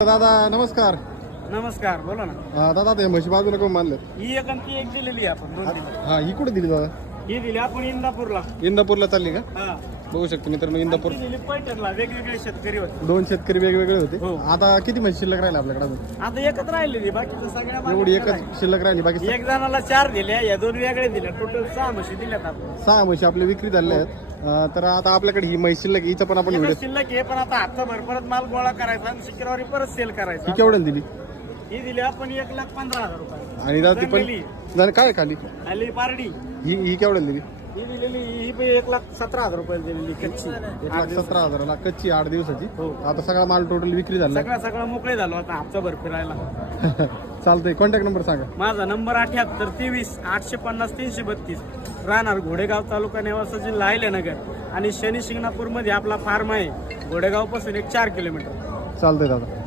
दादा नमस्कार. नमस्कार, बोला ना. दादा ते म्हशी बाजूला कोण मानलं? ही एक आणि ती एक दिलेली आहे आपण दोन दिली. हा ही कुठे दिली दादा? ही दिली आपण इंदापूरला. इंदापूरला चालली का? हा. बघू शकतो मित्रांनो इंदापूर. ती दिली पैठणला. वेगवेगळे शेतकरी होते. दोन शेतकरी वेगवेगळे होते. हो. आता किती म्हशी शिल्लक राहिल्या आपल्याकडे अजून? आता एकच राहिलेली, बाकीचं सगळ्या एवढी एकच शिल्लक राहिली, बाकी एक जणाला 4 दिल्या, या 2 वेगळे दिल्या. टोटल 6 म्हशी दिल्यात आपण. 6 म्हशी आपल्या विक्री झालेल्या आहेत. तर आता आपल्याकडे ही म्हैस शिल्लक हिचं पण आपण व्हिडिओ. एकच शिल्लक आहे, पण आता हप्ताभर परत माल गोळा करायचा आणि शुक्रवारी परत सेल करायचा. ही केवढ्याला दिली? ही दिली आपण 1,15,000 रुपये. आणि दादा ती जंगली. पण जण काय खाली? आली पारडी. ही केवढ्याला दिली? ही दिलेली ही पण 1,17,000 रुपये दिलेली कच्ची. 1,17,000ला कच्ची 8 दिवसाची. हो. आता सगळा माल टोटल विक्री झाला. सगळं मोकळे झालो आता हप्ताभर फिरायला. चालतंय. कॉन्टॅक्ट नंबर सांगा. माझा नंबर 78 23 850 332. राहणार घोडेगाव, तालुका नेवासा, जिल्हा अहिल्यानगर. आणि शनी शिंगणापूर मध्ये आपला फार्म आहे. घोडेगाव पासून 4 किलोमीटर. चालतंय दादा.